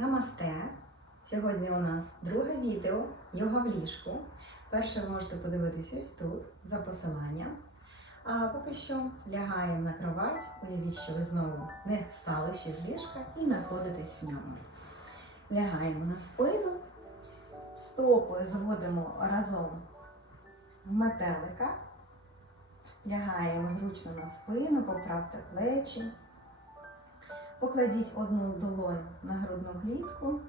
Намасте! Сьогодні у нас друге відео йога в ліжку. Перше ви можете подивитись ось тут за посиланням. А поки що лягаємо на кровать. Уявіть, що ви знову не встали ще з ліжка і знаходитесь в ньому. Лягаємо на спину, стопи зводимо разом в метелика. Лягаємо зручно на спину, поправте плечі. Покладіть одну долонь на грудну клітку,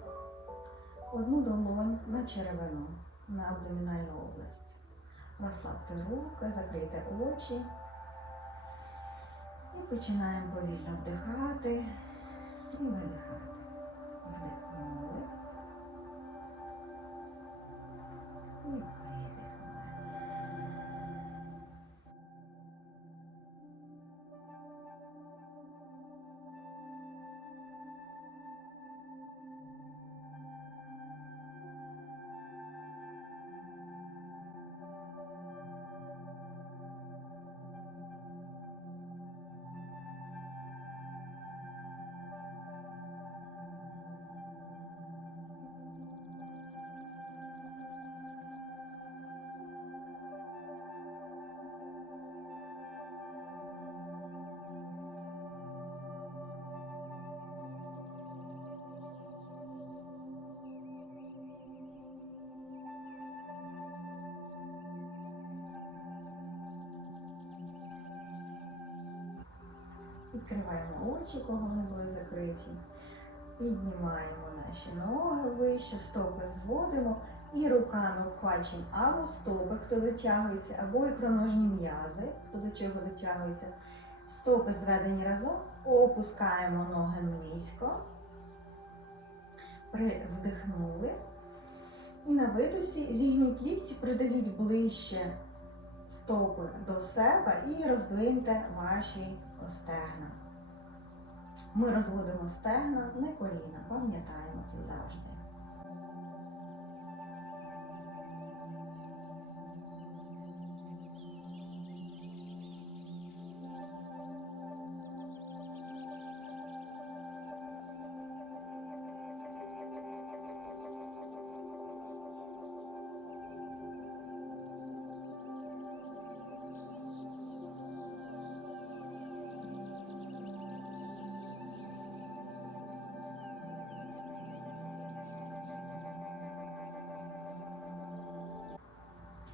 одну долонь на черевину, на абдомінальну область. Розслабте руки, закрийте очі. І починаємо повільно вдихати і видихати. Відкриваємо очі, кого вони були закриті. Піднімаємо наші ноги вище, стопи зводимо і руками обхвачуємо або стопи, хто дотягується, або ікроножні м'язи, хто до чого дотягується. Стопи зведені разом, опускаємо ноги низько. Вдихнули. І на видосі зігніть лікті, придавіть ближче стопи до себе і роздвиньте ваші стегна. Ми розводимо стегна, не коліна, пам'ятаємо це завжди.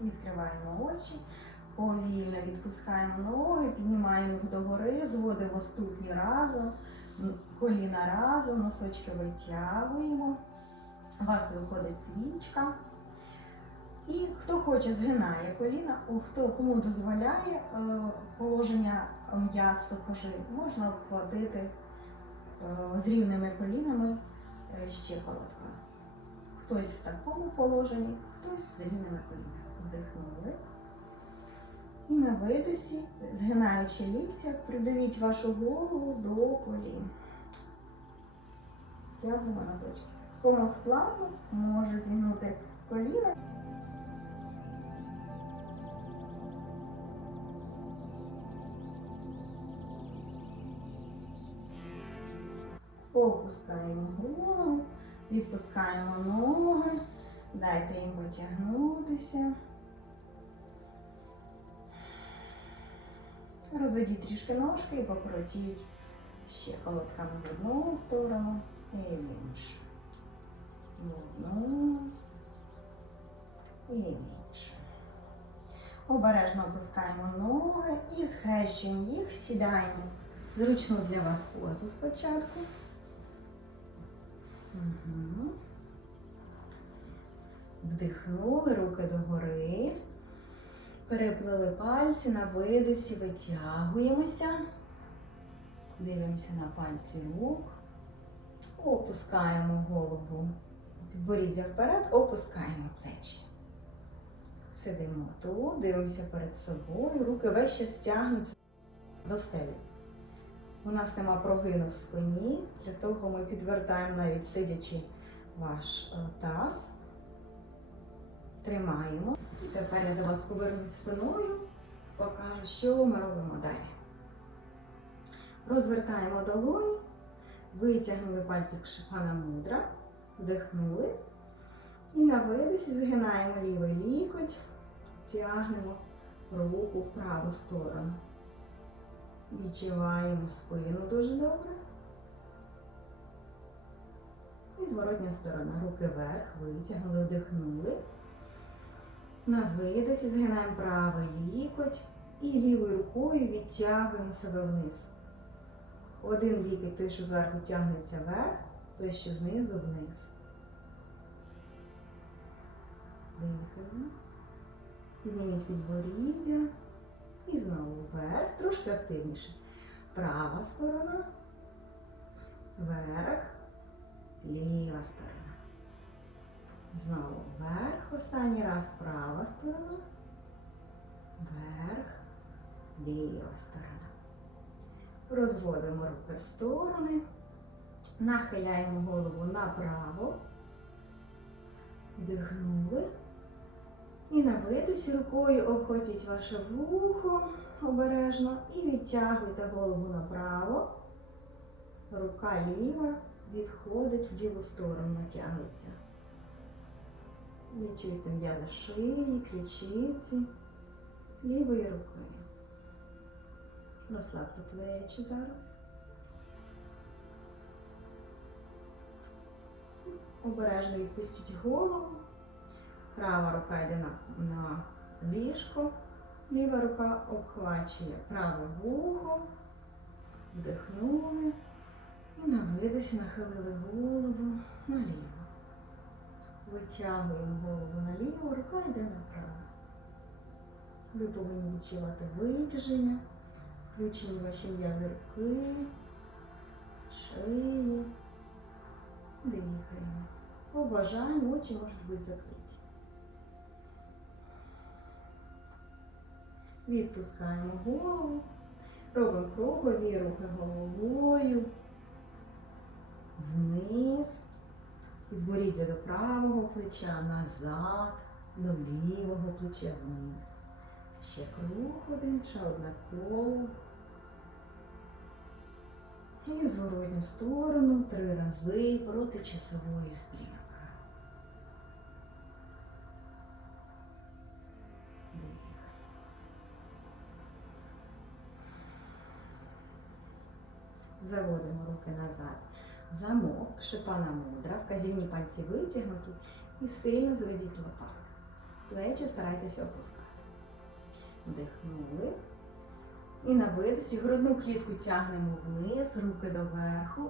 Відкриваємо очі, повільно відпускаємо ноги, піднімаємо їх догори, зводимо ступні разом, коліна разом, носочки витягуємо. У вас виходить свічка. І хто хоче, згинає коліна, хто кому дозволяє е, положення м'яз сухожи, можна обхватити е, з рівними колінами е, щиколотка. Хтось в такому положенні, хтось з рівними колінами. Вдихнули. І на видосі, згинаючи ліктя, придавіть вашу голову до колін. Тягнемо носочки. Кому складно, може зігнути коліна. Опускаємо голову, відпускаємо ноги, дайте їм потягнутися. Розведіть трішки ножки і покрутіть ще колотками в одну сторону і в іншу. В одну і в іншу. Обережно опускаємо ноги і схрещуємо їх, сідаємо зручну для вас позу спочатку. Угу. Вдихнули руки догори. Переплели пальці на видосі, витягуємося. Дивимося на пальці рук. Опускаємо голову. Підборіддя вперед, опускаємо плечі. Сидимо тут, дивимося перед собою. Руки весь час тягнуться до стелі. У нас нема прогину в спині, для того ми підвертаємо навіть сидячи ваш е, таз. Тримаємо. І тепер я до вас повернусь спиною, покажу, що ми робимо далі. Розвертаємо долоні, Витягнули пальці шипана мудра, вдихнули. І на видосі згинаємо лівий лікоть, тягнемо руку в праву сторону. Відчуваємо спину дуже добре. І зворотня сторона. Руки вверх, витягнули, вдихнули. На видосі згинаємо правий лікоть і лівою рукою відтягуємо себе вниз. Один лікоть, той, що зверху тягнеться вверх, той, що знизу вниз. Дихаємо. Підніміть підборіддя. І знову вверх, трошки активніше. Права сторона, вверх, ліва сторона. Знову вверх, останній раз права сторона, вверх, ліва сторона. Розводимо руки в сторони, нахиляємо голову направо, вдихнули. І на видосі рукою обхватіть ваше вухо обережно і відтягуйте голову направо. Рука ліва відходить в ліву сторону, натягується. Відчуйте м'язи шиї, ключиці, лівої руки. Розслабте плечі зараз. Обережно відпустіть голову. Права рука йде на, на ліжко, ліва рука обхвачує праве вухо, вдихнули і на видосі нахилили голову наліво. Витягуємо голову наліво, рука йде направо. Ви повинні відчувати витяження, включені ваші м'язи руки, шиї. Дихаємо. По бажанню очі можуть бути закриті. Відпускаємо голову, робимо кругові рухи головою, вниз, підборіддя до правого плеча, назад, до лівого плеча вниз. Ще круг один, ще одне коло. І в зворотню сторону три рази проти часової стрілки. Заводимо руки назад. Замок, шипана мудра, вказівні пальці витягнуті і сильно зведіть лопатки. Плечі старайтеся опускати. Вдихнули. І на видосі грудну клітку тягнемо вниз, руки доверху.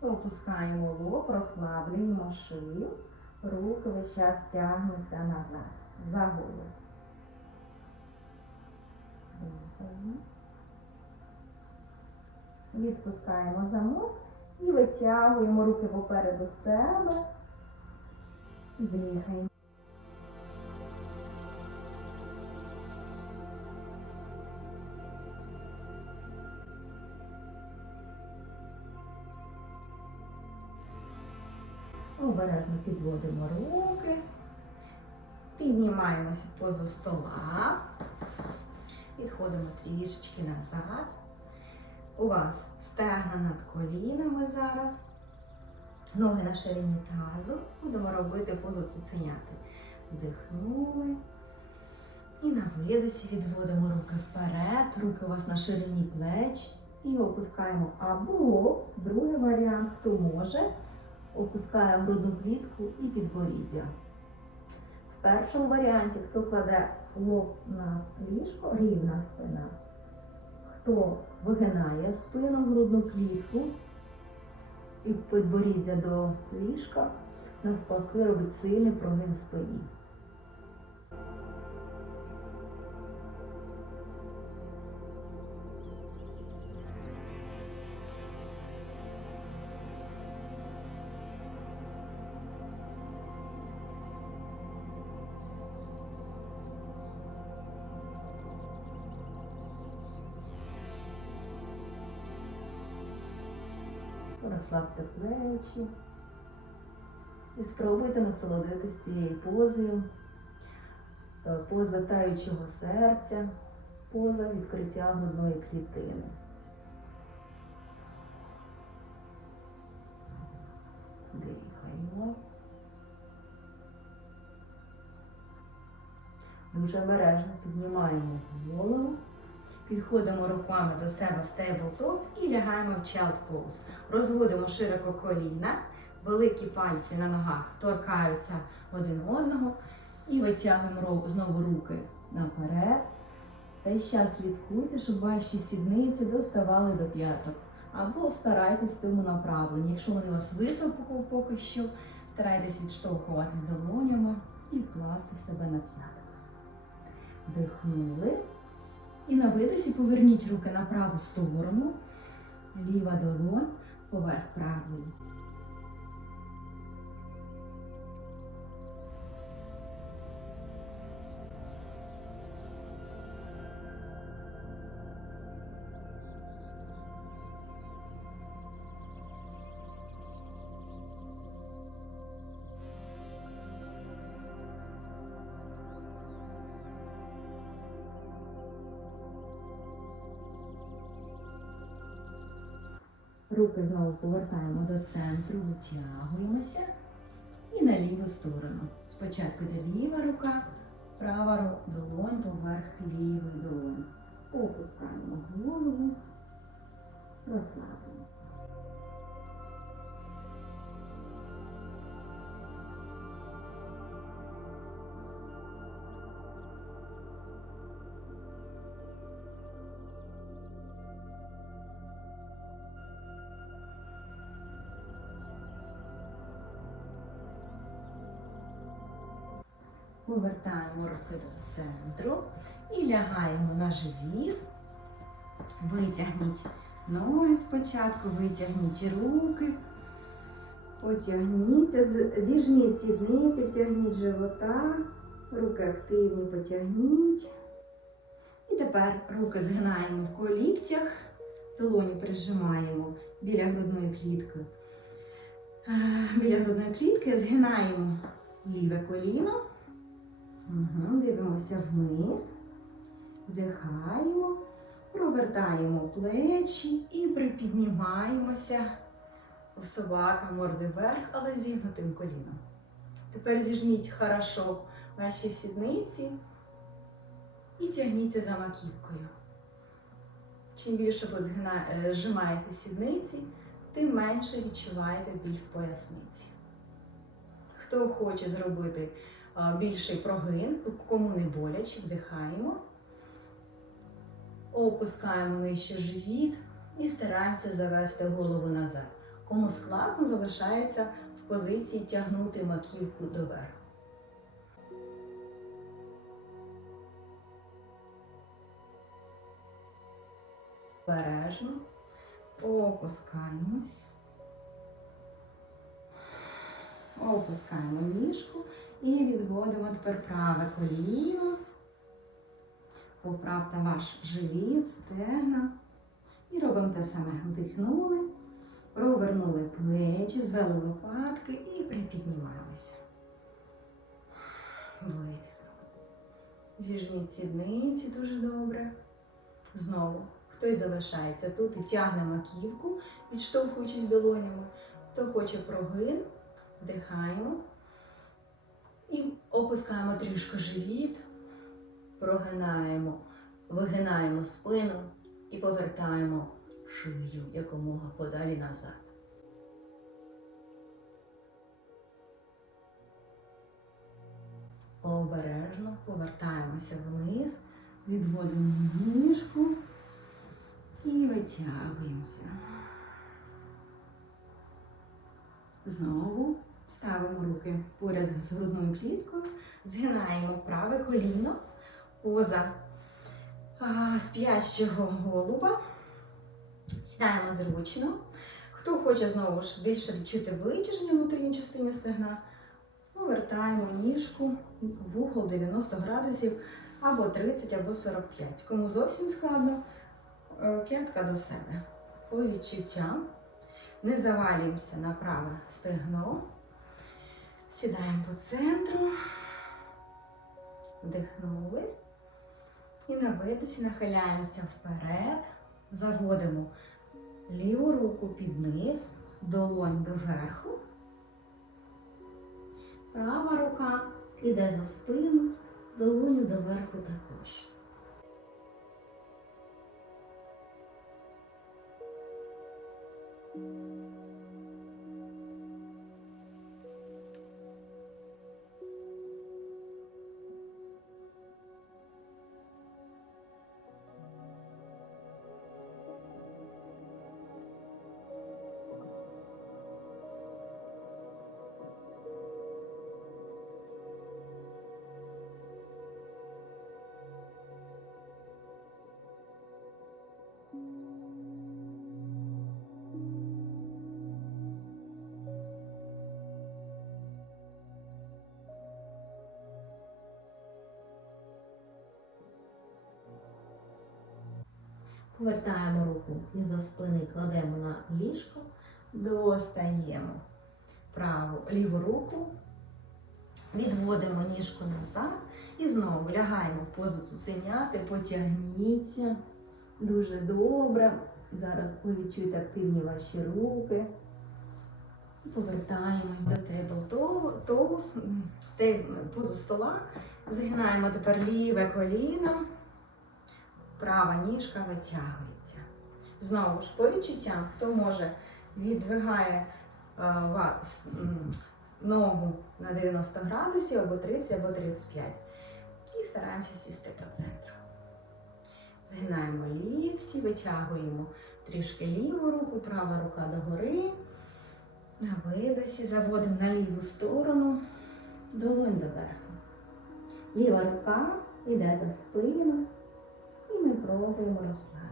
Опускаємо лоб, розслаблюємо шию. Руки весь час тягнуться назад. За голову. Відпускаємо замок і витягуємо руки попереду себе. Дихаємо. Обережно підводимо руки, піднімаємося в позу стола, відходимо трішечки назад. У вас стегна над колінами зараз, ноги на ширині тазу. Будемо робити позу цуценяти. Вдихнули. І на видосі відводимо руки вперед, руки у вас на ширині плеч. І опускаємо або другий варіант, хто може, опускаємо грудну клітку і підборіддя. В першому варіанті, хто кладе лоб на ліжко, рівна спина. Хто вигинає спину, грудну клітку і підборіддя до ліжка, навпаки, робить сильний прогин спині. Розслабте плечі і спробуйте насолодитись цією позою, поза таючого серця, поза відкриття грудної клітини. Дихаємо. Дуже обережно піднімаємо голову. Підходимо руками до себе в тейблтоп і лягаємо в child pose. Розводимо широко коліна, великі пальці на ногах торкаються один одного і витягуємо знову руки наперед. Весь час слідкуйте, щоб ваші сідниці доставали до п'яток. Або старайтесь в цьому направленні. Якщо вони у вас високо поки що, старайтесь відштовхуватись долонями і вкласти себе на п'яток. Вдихнули. І на видосі поверніть руки на праву сторону, ліва долонь поверх правої. Руки знову повертаємо до центру, витягуємося і на ліву сторону. Спочатку йде ліва рука, права долонь поверх лівої долоні. Опускаємо голову, розслаблено. Повертаємо руки до центру і лягаємо на живіт. Витягніть ноги спочатку, витягніть руки, потягніться, зіжміть сідниці, втягніть живота, руки активні потягніть. І тепер руки згинаємо в коліктях, долоні прижимаємо біля грудної клітки. Е, Біля грудної клітки згинаємо ліве коліно. Угу, дивимося вниз, вдихаємо, провертаємо плечі і припіднімаємося в собака морди вверх, але зігнутим коліном. Тепер зіжміть хорошо ваші сідниці і тягніться за маківкою. Чим більше ви е, зжимаєте сідниці, тим менше відчуваєте біль в поясниці. Хто хоче зробити більший прогин, кому не боляче, вдихаємо, опускаємо нижче живіт і стараємося завести голову назад. Кому складно, залишається в позиції тягнути маківку доверху. Бережно опускаємось. Опускаємо ніжку і відводимо тепер праве коліно. Поправте ваш живіт, стегна. І робимо те саме. Вдихнули, провернули плечі, звели лопатки і припіднімаємося. Видихнули. Зіжміть сідниці дуже добре. Знову. Хтось залишається тут і тягне маківку, відштовхуючись долонями. Хто хоче прогин, вдихаємо. Опускаємо трішки живіт, прогинаємо, вигинаємо спину і повертаємо шию якомога подалі назад. Обережно повертаємося вниз, відводимо ніжку і витягуємося. Знову ставимо руки поряд з грудною кліткою, згинаємо праве коліно, поза а, сп'ящого голуба. Сідаємо зручно. Хто хоче знову ж більше відчути витяження в внутрішній частині стегна, повертаємо ніжку в угол 90 градусів або 30, або 45. Кому зовсім складно, е, п'ятка до себе. По відчуттям. Не завалюємося на праве стегно. Сідаємо по центру. Вдихнули. І на видосі нахиляємося вперед. Заводимо ліву руку під низ, долонь доверху. Права рука іде за спину, долоню доверху також. Повертаємо руку із-за спини, кладемо на ліжко, достаємо праву ліву руку, відводимо ніжку назад і знову лягаємо в позу цуценяти, потягніться. Дуже добре. Зараз ви відчуєте активні ваші руки. Повертаємось до тейбл позу стола. Згинаємо тепер ліве коліно. Права ніжка витягується. Знову ж по відчуттям, хто може відвигає е, ногу на 90 градусів або 30, або 35. І стараємося сісти по центру. Згинаємо лікті, витягуємо трішки ліву руку, права рука догори. На видосі заводимо на ліву сторону, долонь доверху. Ліва рука йде за спину. І ми пробуємо розслабитися.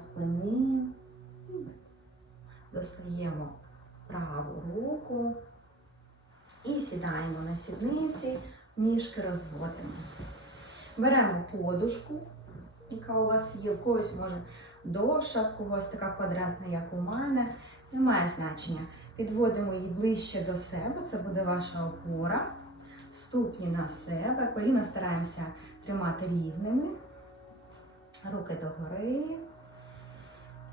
Спини. Достаємо праву руку і сідаємо на сідниці, ніжки розводимо. Беремо подушку, яка у вас є, в когось може довша, в когось така квадратна, як у мене. Немає значення. Підводимо її ближче до себе, це буде ваша опора. Ступні на себе, коліна стараємося тримати рівними. Руки догори.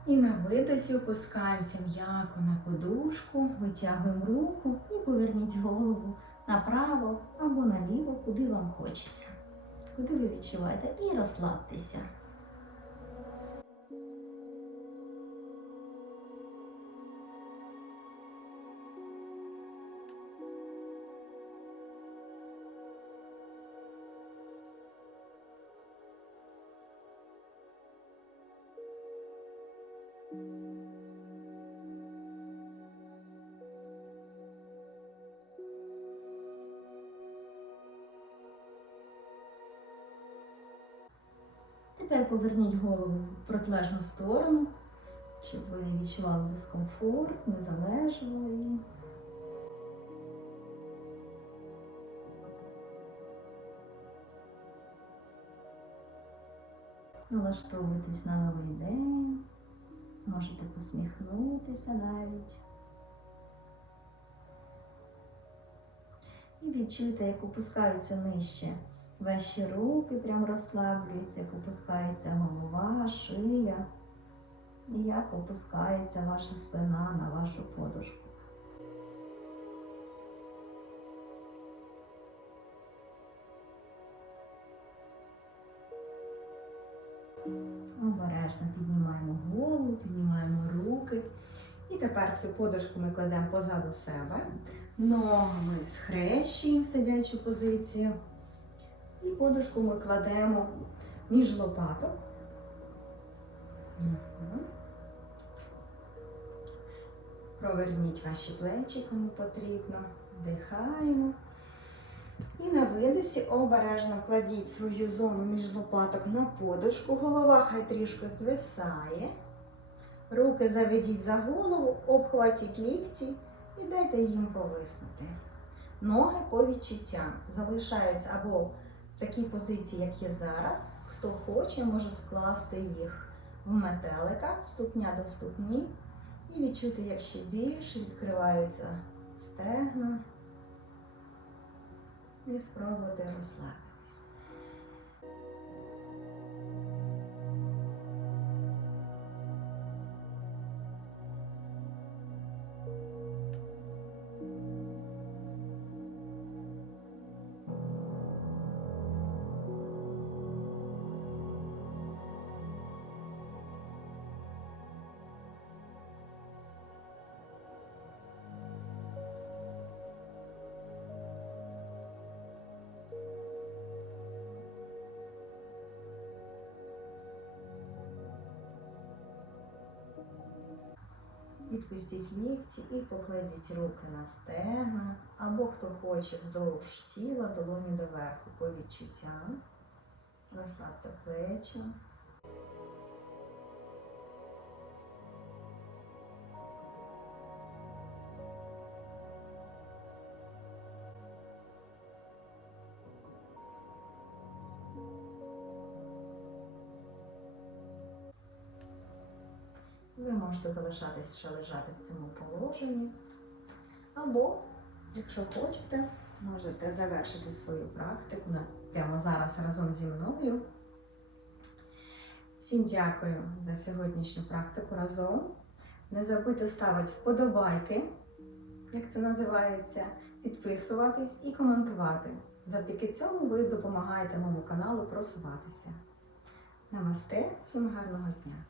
І на видосі опускаємося м'яко на подушку, витягуємо руку і поверніть голову направо або наліво, куди вам хочеться. Куди ви відчуваєте, і розслабтеся. Тепер поверніть голову в протилежну сторону, щоб ви відчували дискомфорт, не залежували її. Налаштовуйтесь на новий день, можете посміхнутися навіть. І відчуйте, як опускаються нижче ваші руки, прям розслаблюються, як опускається голова, шия, і як опускається ваша спина на вашу подушку. Обережно піднімаємо голову, піднімаємо руки. І тепер цю подушку ми кладемо позаду себе. Ногами схрещуємо сидячу позицію. І подушку ми кладемо між лопаток. Проверніть ваші плечі, кому потрібно. Вдихаємо. І на видосі обережно вкладіть свою зону між лопаток на подушку. Голова хай трішки звисає. Руки заведіть за голову, обхватіть лікті і дайте їм повиснути. Ноги по відчуттям залишаються або такій позиції, як є зараз. Хто хоче, може скласти їх в метелика, ступня до ступні, і відчути, як ще більше відкриваються стегна. І спробувати розслабитись. Відпустіть лікті і покладіть руки на стегна, або хто хоче вздовж тіла, долоні доверху по відчуттям. Розслабте плечі. Ви можете залишатись ще лежати в цьому положенні. Або, якщо хочете, можете завершити свою практику прямо зараз разом зі мною. Всім дякую за сьогоднішню практику разом. Не забудьте ставити вподобайки, як це називається, підписуватись і коментувати. Завдяки цьому ви допомагаєте моєму каналу просуватися. Намасте, всім гарного дня!